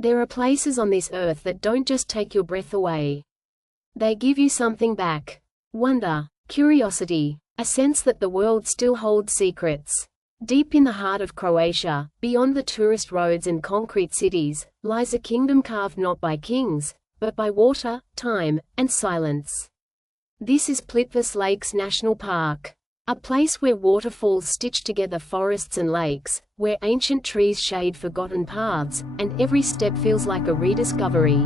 There are places on this earth that don't just take your breath away. They give you something back. Wonder, curiosity, a sense that the world still holds secrets. Deep in the heart of Croatia, beyond the tourist roads and concrete cities, lies a kingdom carved not by kings, but by water, time, and silence. This is Plitvice Lakes National Park. A place where waterfalls stitch together forests and lakes, where ancient trees shade forgotten paths, and every step feels like a rediscovery.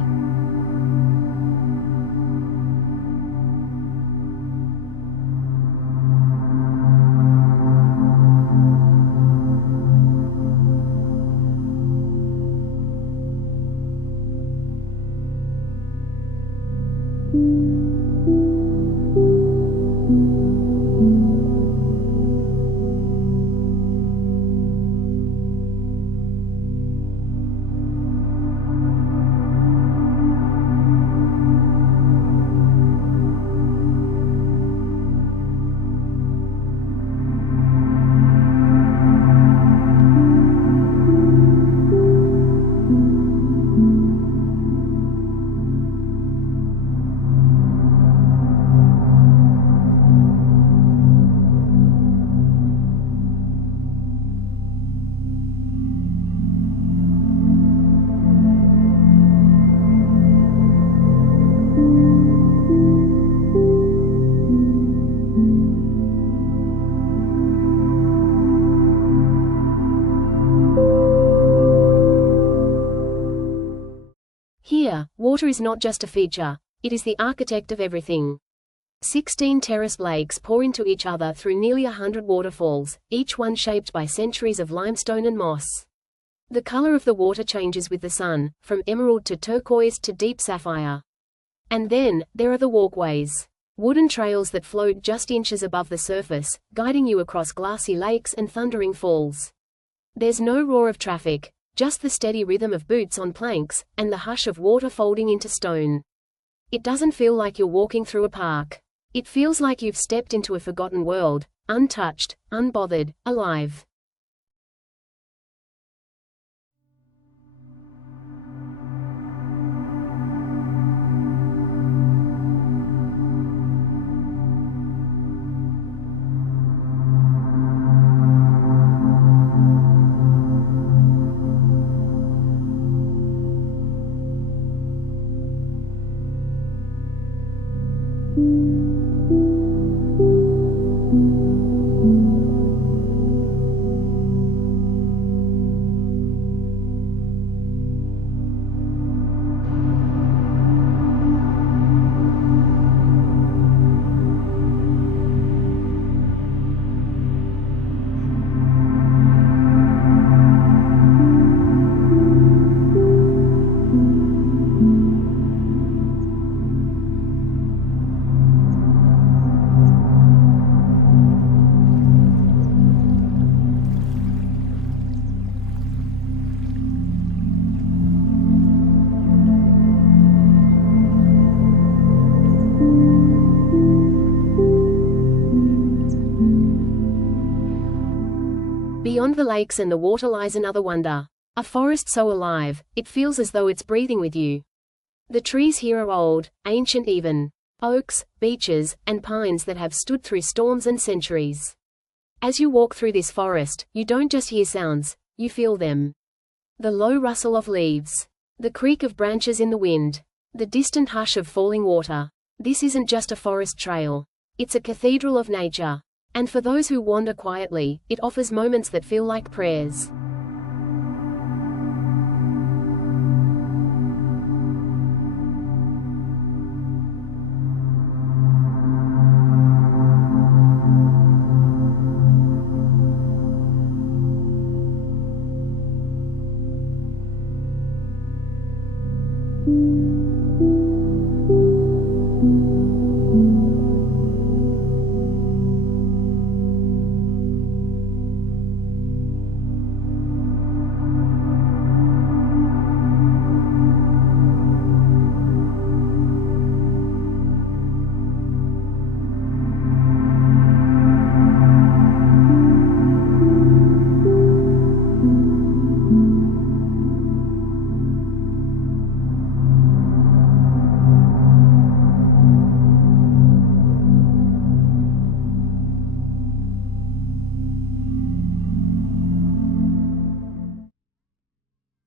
Here, water is not just a feature, it is the architect of everything. 16 terraced lakes pour into each other through nearly 100 waterfalls, each one shaped by centuries of limestone and moss. The color of the water changes with the sun, from emerald to turquoise to deep sapphire. And then, there are the walkways. Wooden trails that float just inches above the surface, guiding you across glassy lakes and thundering falls. There's no roar of traffic, just the steady rhythm of boots on planks, and the hush of water folding into stone. It doesn't feel like you're walking through a park. It feels like you've stepped into a forgotten world, untouched, unbothered, alive. Beyond the lakes and the water lies another wonder. A forest so alive, it feels as though it's breathing with you. The trees here are old, ancient even. Oaks, beeches, and pines that have stood through storms and centuries. As you walk through this forest, you don't just hear sounds, you feel them. The low rustle of leaves. The creak of branches in the wind. The distant hush of falling water. This isn't just a forest trail. It's a cathedral of nature. And for those who wander quietly, it offers moments that feel like prayers.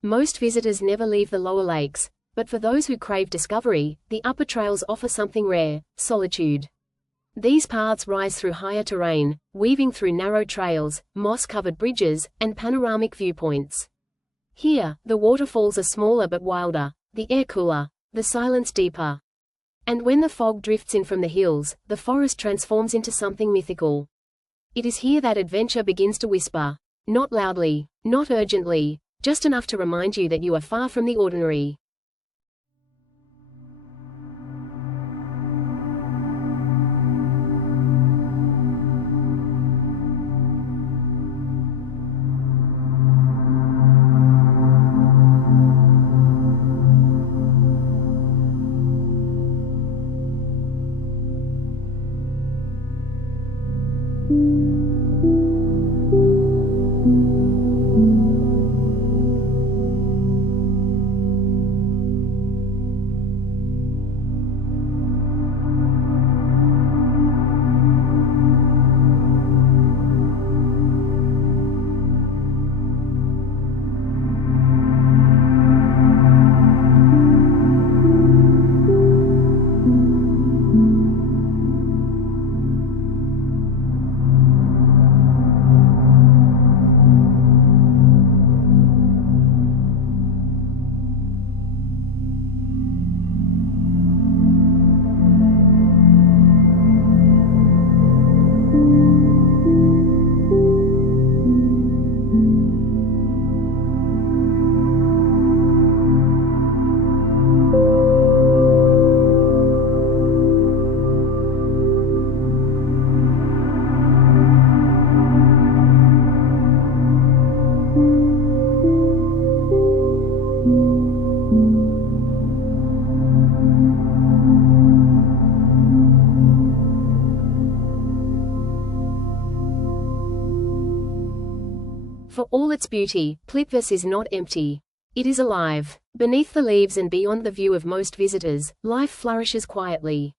Most visitors never leave the lower lakes, but for those who crave discovery, the upper trails offer something rare: solitude. These paths rise through higher terrain, weaving through narrow trails, moss-covered bridges, and panoramic viewpoints. Here, the waterfalls are smaller but wilder, the air cooler, the silence deeper. And when the fog drifts in from the hills, the forest transforms into something mythical. It is here that adventure begins to whisper. Not loudly, not urgently, just enough to remind you that you are far from the ordinary. For all its beauty, Plitvice is not empty. It is alive. Beneath the leaves and beyond the view of most visitors, life flourishes quietly.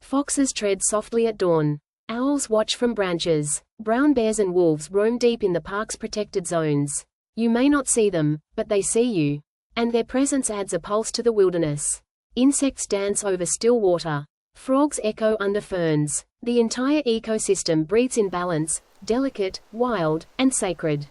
Foxes tread softly at dawn. Owls watch from branches. Brown bears and wolves roam deep in the park's protected zones. You may not see them, but they see you. And their presence adds a pulse to the wilderness. Insects dance over still water. Frogs echo under ferns. The entire ecosystem breathes in balance, delicate, wild, and sacred.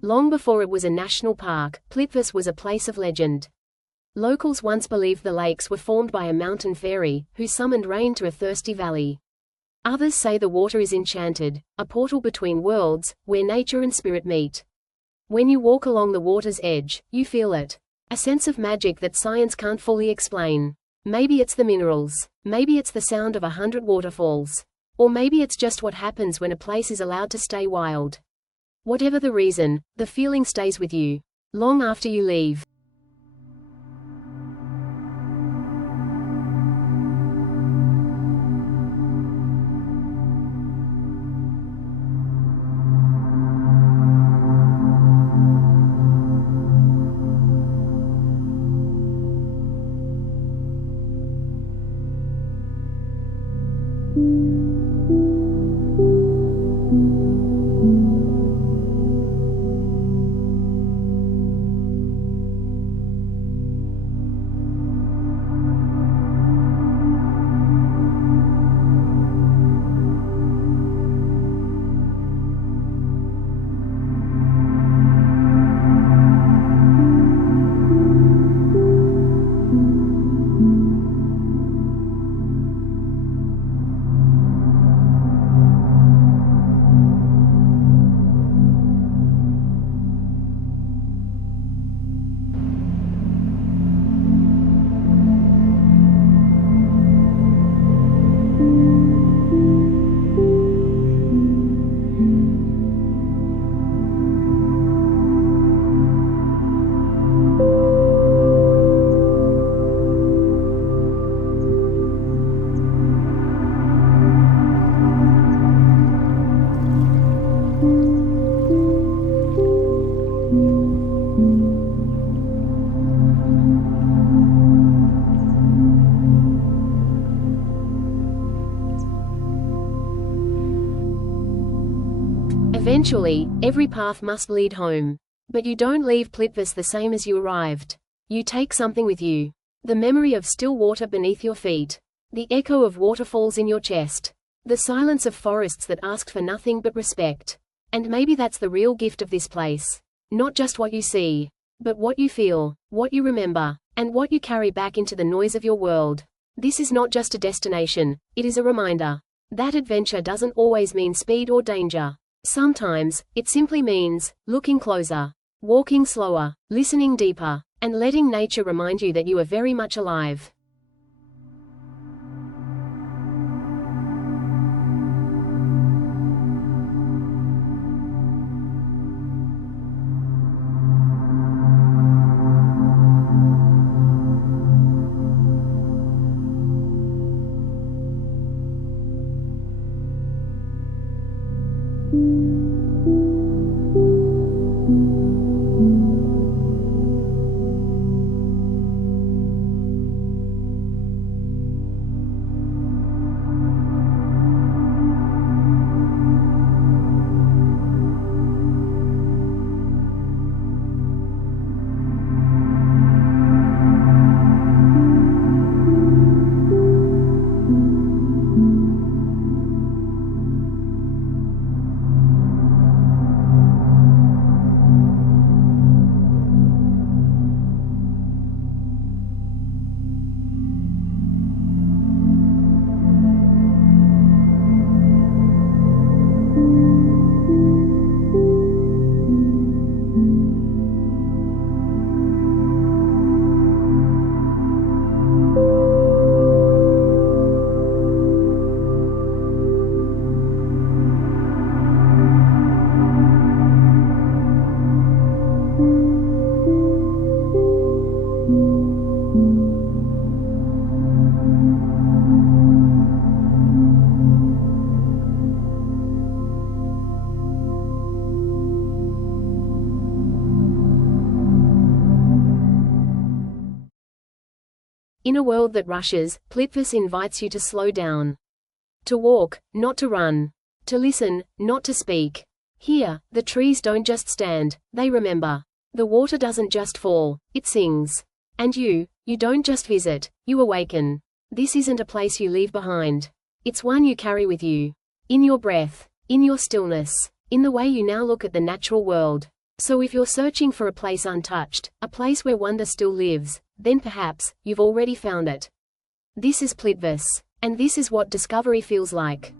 Long before it was a national park, Plitvice was a place of legend. Locals once believed the lakes were formed by a mountain fairy, who summoned rain to a thirsty valley. Others say the water is enchanted, a portal between worlds, where nature and spirit meet. When you walk along the water's edge, you feel it. A sense of magic that science can't fully explain. Maybe it's the minerals. Maybe it's the sound of 100 waterfalls. Or maybe it's just what happens when a place is allowed to stay wild. Whatever the reason, the feeling stays with you long after you leave. Eventually, every path must lead home. But you don't leave Plitvice the same as you arrived. You take something with you. The memory of still water beneath your feet. The echo of waterfalls in your chest. The silence of forests that asked for nothing but respect. And maybe that's the real gift of this place. Not just what you see, but what you feel, what you remember, and what you carry back into the noise of your world. This is not just a destination, it is a reminder that adventure doesn't always mean speed or danger. Sometimes, it simply means looking closer, walking slower, listening deeper, and letting nature remind you that you are very much alive. In a world that rushes, Plitvice invites you to slow down. To walk, not to run. To listen, not to speak. Here, the trees don't just stand, they remember. The water doesn't just fall, it sings. And you don't just visit, you awaken. This isn't a place you leave behind. It's one you carry with you. In your breath, in your stillness, in the way you now look at the natural world. So if you're searching for a place untouched, a place where wonder still lives, then perhaps you've already found it. This is Plitvice, and this is what discovery feels like.